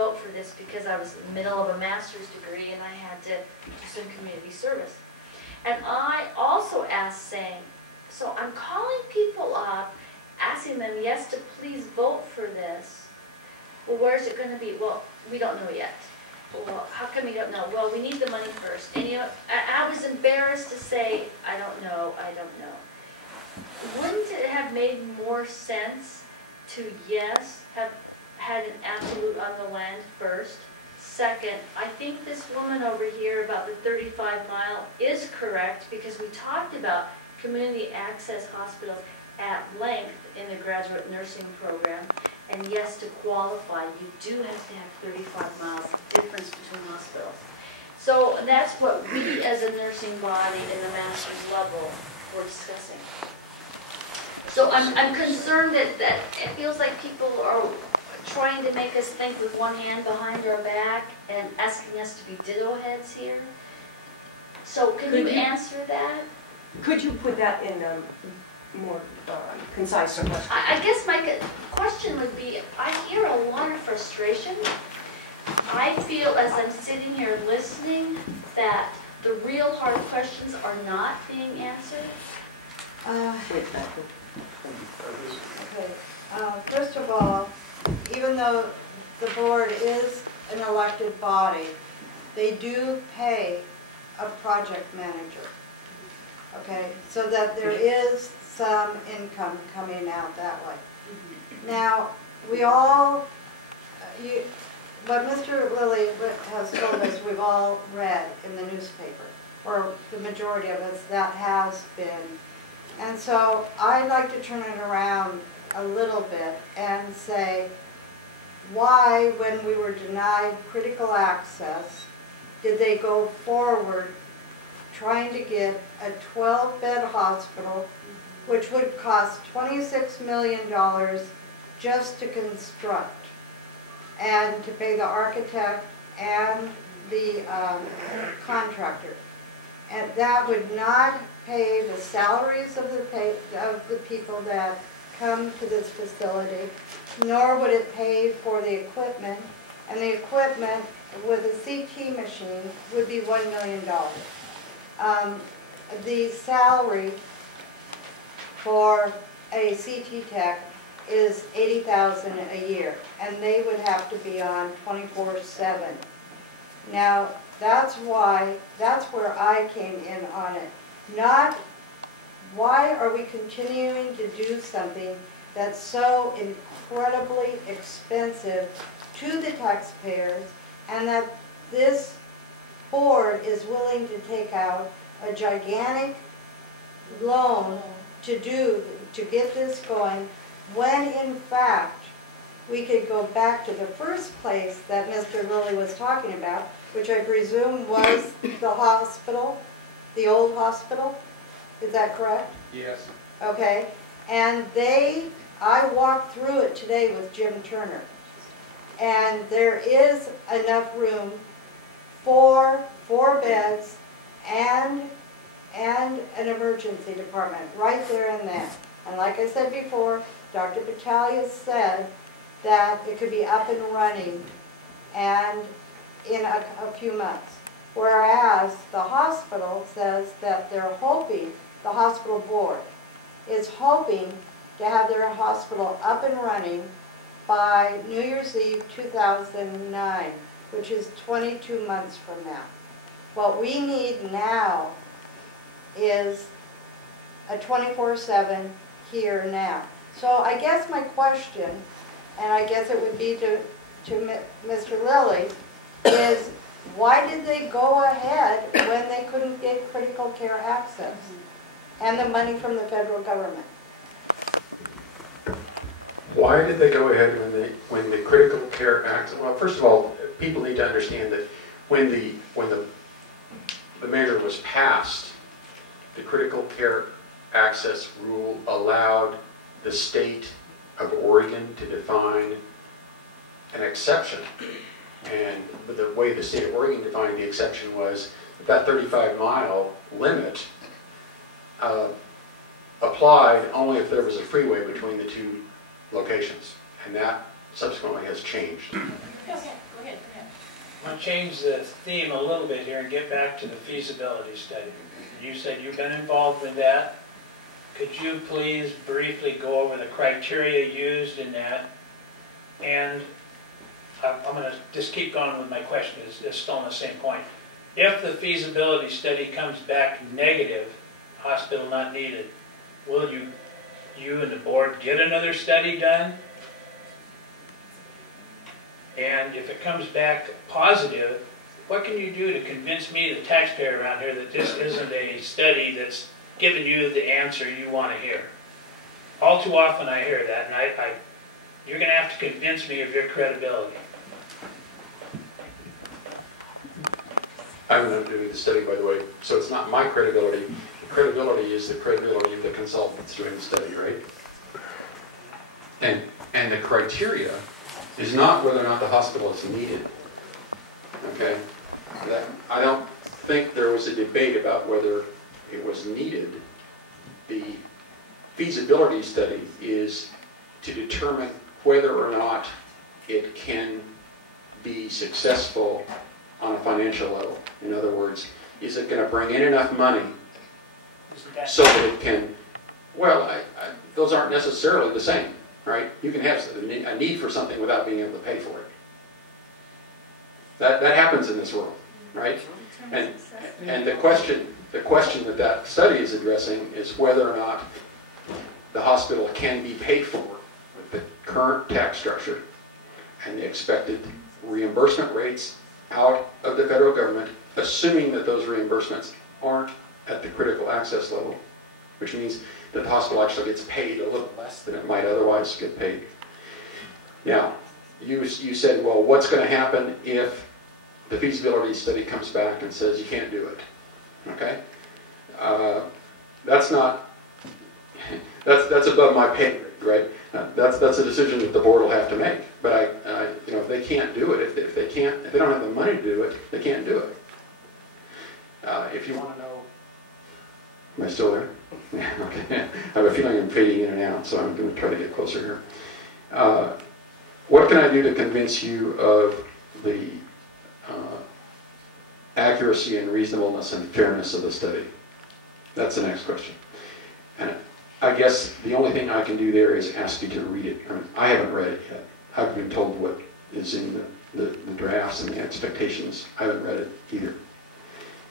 vote for this because I was in the middle of a master's degree and I had to do some community service. And I also asked saying, so I'm calling people up, asking them, yes, to please vote for this. Well, where's it going to be? Well, we don't know yet. Well, how come you don't know? Well, we need the money first. And you know, I was embarrassed to say, I don't know, I don't know. Wouldn't it have made more sense to, yes, have had an absolute on the land first? Second, I think this woman over here about the 35 mile is correct because we talked about community access hospitals at length in the graduate nursing program. And yes, to qualify, you do have to have 35 miles difference between hospitals. So that's what we as a nursing body in the master's level were discussing. So I'm concerned that it feels like people are trying to make us think with one hand behind our back and asking us to be ditto heads here. So can you answer that? Could you put that in more concise or question? I guess my question would be, I hear a lot of frustration. I feel as I'm sitting here listening that the real hard questions are not being answered. Okay. First of all, even though the board is an elected body, they do pay a project manager. Okay, so that there is some income coming out that way. Now, we all, what Mr. Lilly has told us, we've all read in the newspaper, or the majority of us, that has been. And so I'd like to turn it around a little bit and say, why, when we were denied critical access, did they go forward trying to get a 12-bed hospital, which would cost $26 million just to construct, and to pay the architect and the contractor. And that would not pay the salaries of the people that come to this facility, nor would it pay for the equipment. And the equipment with a CT machine would be $1 million. The salary for a CT tech is $80,000 a year, and they would have to be on 24/7. Now, that's where I came in on it. Not, why are we continuing to do something that's so incredibly expensive to the taxpayers, and that this board is willing to take out a gigantic loan to get this going, when in fact we could go back to the first place that Mr. Lilly was talking about, which I presume was the hospital, the old hospital. Is that correct? Yes. Okay. And I walked through it today with Jim Turner, and there is enough room for 4 beds and an emergency department right there and then. And like I said before, Dr. Battaglia said that it could be up and running and in a few months. Whereas the hospital says that they're hoping, the hospital board is hoping to have their hospital up and running by New Year's Eve 2009, which is 22 months from now. What we need now is a 24/7 here now. So I guess my question, and I guess it would be to Mr. Lilly, is why did they go ahead when they couldn't get critical care access and the money from the federal government? Why did they go ahead when the critical care access? Well, first of all, people need to understand that when the measure was passed, the critical care access rule allowed the state of Oregon to define an exception. And the way the state of Oregon defined the exception was that 35-mile limit applied only if there was a freeway between the two locations. And that subsequently has changed. Okay, to change the theme a little bit here and get back to the feasibility study. You said you've been involved with that. Could you please briefly go over the criteria used in that? And I'm going to just keep going with my question. It's still on the same point. If the feasibility study comes back negative, hospital not needed, will you and the board get another study done? And if it comes back positive, what can you do to convince me, the taxpayer around here, that this isn't a study that's giving you the answer you want to hear? All too often I hear that, and you're going to have to convince me of your credibility. I haven't done the study, by the way, so it's not my credibility. The credibility is the credibility of the consultants doing the study, right? And the criteria is not whether or not the hospital is needed. Okay? I don't think there was a debate about whether it was needed. The feasibility study is to determine whether or not it can be successful on a financial level. In other words, is it going to bring in enough money so that it can, well, those aren't necessarily the same, right? You can have a need for something without being able to pay for it. That happens in this world, right? And the question that study is addressing is whether or not the hospital can be paid for with the current tax structure and the expected reimbursement rates out of the federal government, assuming that those reimbursements aren't at the critical access level, which means that the hospital actually gets paid a little less than it might otherwise get paid. Now, you said, well, what's going to happen if the feasibility study comes back and says you can't do it? Okay? That's above my pay grade, right? That's a decision that the board will have to make. But if they can't do it, if they don't have the money to do it, they can't do it. If you want to know, am I still there? Yeah, okay. I have a feeling I'm fading in and out, so I'm going to try to get closer here. What can I do to convince you of the accuracy and reasonableness and fairness of the study? That's the next question. And I guess the only thing I can do there is ask you to read it. I haven't read it yet. I've been told what is in the drafts and the expectations. I haven't read it either.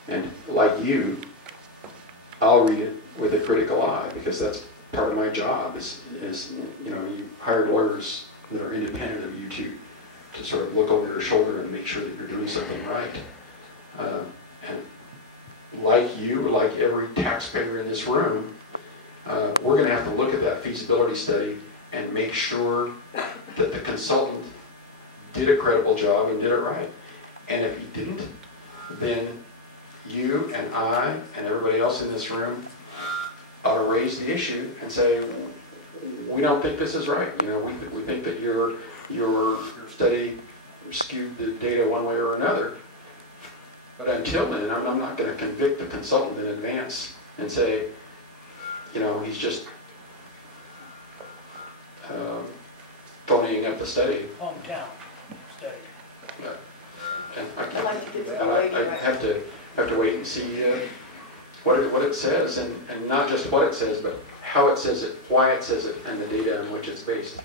And like you, I'll read it with a critical eye, because that's part of my job is you hire lawyers that are independent of you to sort of look over your shoulder and make sure that you're doing something right. And like you, like every taxpayer in this room, we're going to have to look at that feasibility study and make sure that the consultant did a credible job and did it right. And if he didn't, then you and I and everybody else in this room ought to raise the issue and say, we don't think this is right. We think that your study skewed the data one way or another. But until then, I'm not going to convict the consultant in advance and say, he's just phoning up the study. Hometown study. Yeah. And I have to wait and see what it says, and not just what it says, but how it says it, why it says it, and the data on which it's based.